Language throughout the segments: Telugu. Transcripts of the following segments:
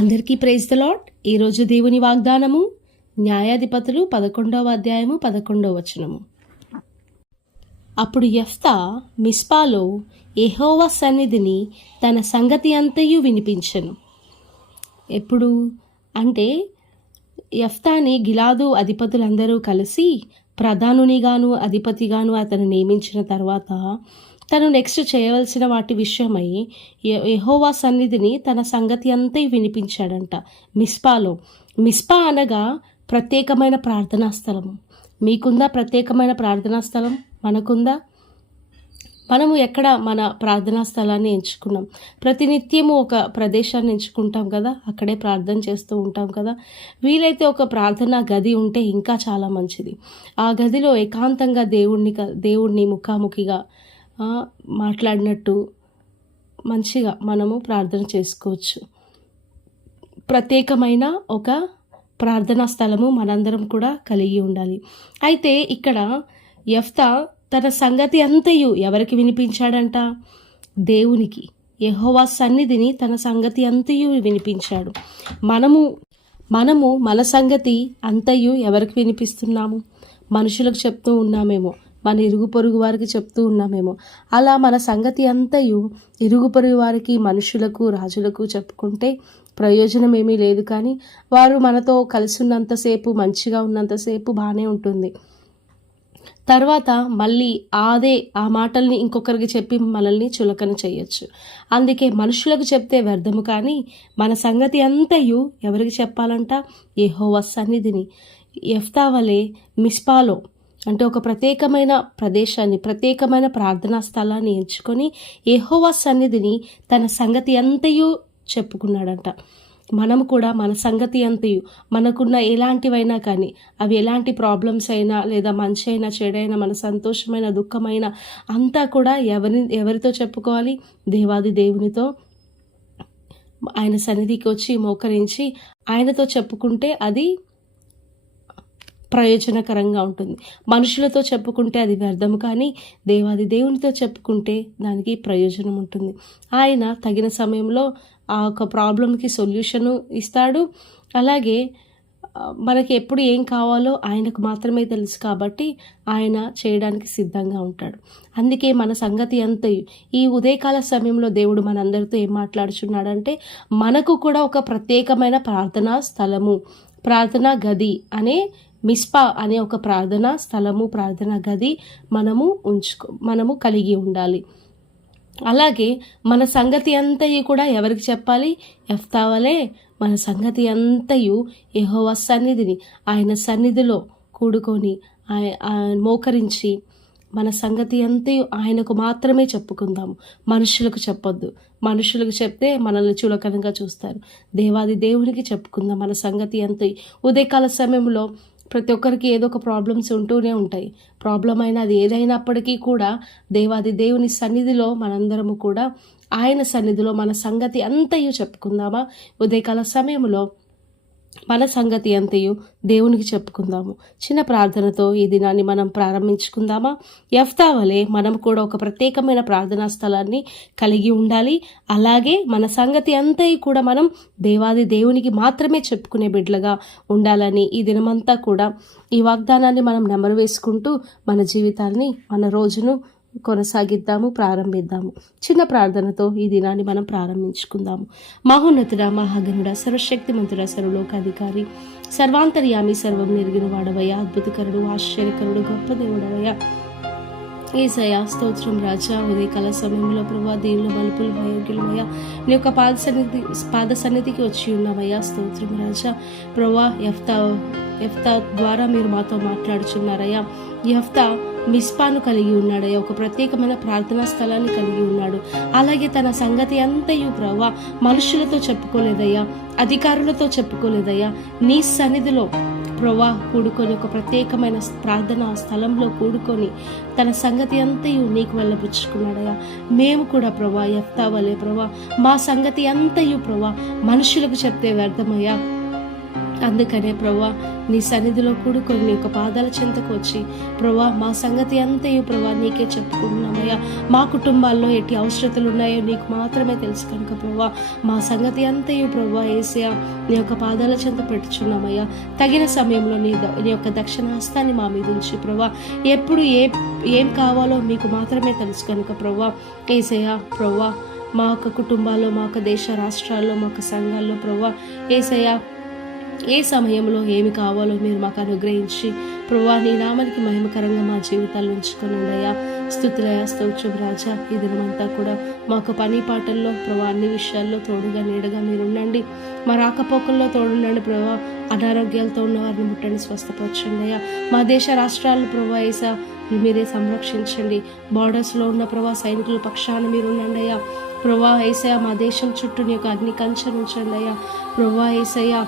అందరికీ ప్రైజ్ ద లాడ్ ఈరోజు దేవుని వాగ్దానము న్యాయాధిపతులు పదకొండవ అధ్యాయము పదకొండవ వచనము. అప్పుడు యఫ్తా మిస్పాలో ఎహోవా సన్నిధిని తన సంగతి అంతయు వినిపించను. ఎప్పుడు? అంటే యఫ్తాని గిలాదు అధిపతులందరూ కలిసి ప్రధానునిగాను అధిపతిగాను అతను నియమించిన తర్వాత తను నెక్స్ట్ చేయవలసిన వాటి విషయమై యహోవా సన్నిధిని తన సంగతి అంతా వినిపించాడంట. మిస్పాలో. మిస్పా అనగా ప్రత్యేకమైన ప్రార్థనా స్థలము మీకుందా ప్రత్యేకమైన ప్రార్థనా స్థలం? మనకుందా? మనము ఎక్కడ మన ప్రార్థనా స్థలాన్ని ఎంచుకున్నాం? ప్రతినిత్యము ఒక ప్రదేశాన్ని ఎంచుకుంటాం కదా అక్కడే ప్రార్థన చేస్తూ ఉంటాం కదా. వీలైతే ఒక ప్రార్థనా గది ఉంటే ఇంకా చాలా మంచిది. ఆ గదిలో ఏకాంతంగా దేవుణ్ణి దేవుణ్ణి ముఖాముఖిగా మాట్లాడినట్టు మంచిగా మనము ప్రార్థన చేసుకోవచ్చు. ప్రత్యేకమైన ఒక ప్రార్థనా స్థలము మనందరం కూడా కలిగి ఉండాలి. అయితే ఇక్కడ యఫ్తా తన సంగతి అంతయు ఎవరికి వినిపించాడంట? దేవునికి. యహోవా సన్నిధిని తన సంగతి అంతయు వినిపించాడు. మనము మనము మన సంగతి అంతయు ఎవరికి వినిపిస్తున్నాము? మనుషులకు చెప్తూ ఉన్నామేమో. మన ఇరుగు పొరుగు వారికి చెప్తూ ఉన్నామేమో. అలా మన సంగతి అంతయు ఇరుగు పొరుగు వారికి మనుషులకు రాజులకు చెప్పుకుంటే ప్రయోజనం ఏమీ లేదు కానీ వారు మనతో కలిసి ఉన్నంతసేపు మంచిగా ఉన్నంతసేపు బాగానే ఉంటుంది. తర్వాత మళ్ళీ అదే ఆ మాటల్ని ఇంకొకరికి చెప్పి మనల్ని చులకన చేయొచ్చు. అందుకే మనుషులకు చెప్తే వ్యర్థము కానీ మన సంగతి అంతయు ఎవరికి చెప్పాలంట? యెహోవా సన్నిధిని. ఎఫ్తావలే మిస్పాలో. అంటే ఒక ప్రత్యేకమైన ప్రదేశాన్ని ప్రత్యేకమైన ప్రార్థనా స్థలాన్ని ఎంచుకొని ఎహోవా సన్నిధిని తన సంగతి అంతయు చెప్పుకున్నాడంట. మనము కూడా మన సంగతి అంతయు మనకున్న ఎలాంటివైనా కానీ అవి ఎలాంటి ప్రాబ్లమ్స్ అయినా లేదా మంచి అయినా చెడైనా మన సంతోషమైన దుఃఖమైన అంతా కూడా ఎవరి ఎవరితో చెప్పుకోవాలి? దేవాది దేవునితో. ఆయన సన్నిధికి వచ్చి మోకరించి ఆయనతో చెప్పుకుంటే అది ప్రయోజనకరంగా ఉంటుంది. మనుషులతో చెప్పుకుంటే అది వ్యర్థం కానీ దేవాది దేవునితో చెప్పుకుంటే దానికి ప్రయోజనం ఉంటుంది. ఆయన తగిన సమయంలో ఆ ఒక ప్రాబ్లంకి సొల్యూషను ఇస్తాడు. అలాగే మనకి ఎప్పుడు ఏం కావాలో ఆయనకు మాత్రమే తెలుసు కాబట్టి ఆయన చేయడానికి సిద్ధంగా ఉంటాడు. అందుకే మన సంగతి అంత. ఈ ఉదయకాల సమయంలో దేవుడు మనందరితో ఏం మాట్లాడుచున్నాడంటే మనకు కూడా ఒక ప్రత్యేకమైన ప్రార్థనా స్థలము ప్రార్థనా గది అనే మిస్పా అనే ఒక ప్రార్థన స్థలము ప్రార్థన గది మనము ఉంచుకో మనము కలిగి ఉండాలి. అలాగే మన సంగతి అంతయు కూడా ఎవరికి చెప్పాలి? ఎఫ్తావలే మన సంగతి అంతయు యెహోవా సన్నిధిని ఆయన సన్నిధిలో కూడుకొని ఆయ- మోకరించి మన సంగతి అంతయు ఆయనకు మాత్రమే చెప్పుకుందాము. మనుషులకు చెప్పొద్దు. మనుషులకు చెప్తే మనల్ని చులకనగా చూస్తారు. దేవాది దేవునికి చెప్పుకుందాం మన సంగతి అంతయు. ఉదయకాల సమయంలో ప్రతి ఒక్కరికి ఏదో ఒక ప్రాబ్లమ్స్ ఉంటూనే ఉంటాయి. ప్రాబ్లం అయినా అది ఏదైనప్పటికీ కూడా దేవాది దేవుని సన్నిధిలో మనందరము కూడా ఆయన సన్నిధిలో మన సంగతి అంతయు చెప్పుకుందామా? ఉదయకాల సమయంలో మన సంగతి అంతయు దేవునికి చెప్పుకుందాము. చిన్న ప్రార్థనతో ఈ దినాన్ని మనం ప్రారంభించుకుందామా? ఎఫ్తా వలె మనం కూడా ఒక ప్రత్యేకమైన ప్రార్థనా స్థలాన్ని కలిగి ఉండాలి. అలాగే మన సంగతి అంతయు కూడా మనం దేవాది దేవునికి మాత్రమే చెప్పుకునే బిడ్డలుగా ఉండాలని ఈ దినమంతా కూడా ఈ వాగ్దానాన్ని మనం నెమరు వేసుకుంటూ మన జీవితాన్ని మన రోజును కొనసాగిద్దాము ప్రారంభిద్దాము. చిన్న ప్రార్థనతో ఈ దినాన్ని మనం ప్రారంభించుకుందాము. మహోన్నతుడ మహాగనుడ సర్వశక్తిమంతుడ సర్వలోకాధికారి సర్వాంతర్యామి సర్వం నెరిగిన వాడవయ్యా అద్భుతకరుడు ఆశ్చర్యకరుడు గొప్ప దేవుడవయ్యా. ఏసయ్యా స్తోత్రం రాజా ఉదయకాల సమయంలో ప్రభా దీనిలో బలుపులు భయోగ్యులమయ్యా నీ యొక్క పాద సన్నిధి పాద సన్నిధికి వచ్చి ఉన్నామయ్యా స్తోత్రం రాజా. ప్రభా ఎఫ్తా ఎఫ్తా ద్వారా మీరు మాతో మాట్లాడుచున్నారయ్యా. ఎఫ్తా మిస్పాను కలిగి ఉన్నాడయ్యా ఒక ప్రత్యేకమైన ప్రార్థనా స్థలాన్ని కలిగి ఉన్నాడు. అలాగే తన సంగతి అంతయు ప్రభా మనుషులతో చెప్పుకోలేదయ్యా అధికారులతో చెప్పుకోలేదయ్యా. నీ సన్నిధిలో ప్రభా కూడుకొని ఒక ప్రత్యేకమైన ప్రార్థన స్థలంలో కూడుకొని తన సంగతి అంతయు నీకు వెళ్ళబుచ్చుకున్నాడయ్యా. మేము కూడా ప్రభా ఎఫ్తా వలే ప్రభా మా సంగతి అంతయు ప్రభా మనుషులకు చెప్తే వ్యర్థమయ్యా. అందుకనే ప్రభా నీ సన్నిధిలో కూడుకొని నీ యొక్క పాదాల చెంతకు వచ్చి ప్రభా మా సంగతి అంతయు ప్రభా నీకే చెప్పుకుంటున్నామయ్యా. మా కుటుంబాల్లో ఎట్టి అవసరతలు ఉన్నాయో నీకు మాత్రమే తెలుసు కనుక ప్రభా మా సంగతి అంతయు ప్రభా ఏసయా నీ యొక్క పాదాల చెంత పెట్టుచున్నామయ్యా. తగిన సమయంలో నీ ద- నీ యొక్క దక్షిణ హస్తాన్ని మా మీద ఉంచి ప్రభా ఎప్పుడు ఏ ఏం కావాలో మీకు మాత్రమే తెలుసు కనుక ప్రభా ఏసయ్యా ప్రభా మా యొక్క కుటుంబాల్లో మా యొక్క దేశ రాష్ట్రాల్లో మా యొక్క సంఘాల్లో ప్రభా ఏసయ్యా ఏ సమయంలో ఏమి కావాలో మీరు మాకు అనుగ్రహించి ప్రభా నీ నామానికి మహిమకరంగా మా జీవితాలు ఉంచుకునండి అయ్యా. స్థుతులయ స్తోత్రం రాజా. ఈ దినమంతా కూడా మాకు పని పాటల్లో ప్రభా అన్ని విషయాల్లో తోడుగా నీడగా మీరు ఉండండి. మా రాకపోకల్లో తోడుండండి ప్రభా. అనారోగ్యాలతో ఉన్న వారిని ముట్టండి స్వస్థపరచండి అయ్యా. మా దేశ రాష్ట్రాలను ప్రభా ఏసా మీరే సంరక్షించండి. బార్డర్స్లో ఉన్న ప్రభా సైనికుల పక్షాన మీరు ఉండండి అయ్యా. ప్రభా ఏసయ్య మా దేశం చుట్టూ నీ యొక్క అగ్ని కంచె ఉంచండి అయ్యా. ప్రభా ఏసయ్య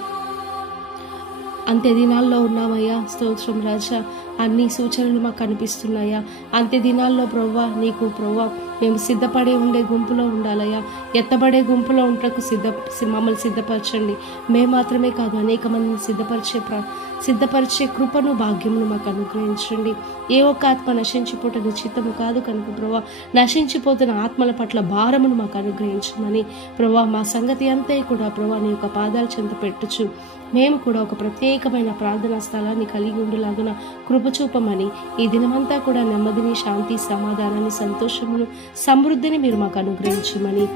అంత్య దినాల్లో ఉన్నామయ్యా స్తోత్రం రాజా. అన్ని సూచనలు మాకు కనిపిస్తున్నాయా. అంత్య దినాల్లో ప్రవ్వా నీకు ప్రవ్వా. మేము సిద్ధపడే ఉండే గుంపులో ఉండాలయ్యా. ఎత్తబడే గుంపులో ఉంటకు సిద్ధ సి- మమ్మల్ని సిద్ధపరచండి. మేము మాత్రమే కాదు అనేక మందిని సిద్ధపరిచే ప్ర సిద్ధపరిచే కృపను భాగ్యమును మాకు అనుగ్రహించండి. ఏ ఒక్క ఆత్మ నశించిపోట నిశ్చితము కాదు కనుక ప్రభా. నశించిపోతున్న ఆత్మల పట్ల భారమును మాకు అనుగ్రహించమని ప్రభా. మా సంగతి అంతే కూడా ప్రభా. నీ యొక్క పాదాల చెంత పెట్టుచు. మేము కూడా ఒక ప్రత్యేకమైన ప్రార్థనా స్థలాన్ని కలిగి ఉండేలాగున కృపచూపమని ఈ దినమంతా కూడా నెమ్మదిని శాంతి సమాధానాన్ని సంతోషమును సమృద్ధిని మీరు మాకు అనుగ్రహించమని.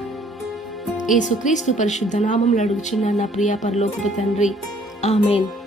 ఏసుక్రీస్తు పరిశుద్ధ నామంలో అడుగుచున్న నా ప్రియ పరలోకపు తండ్రి. ఆమెన్.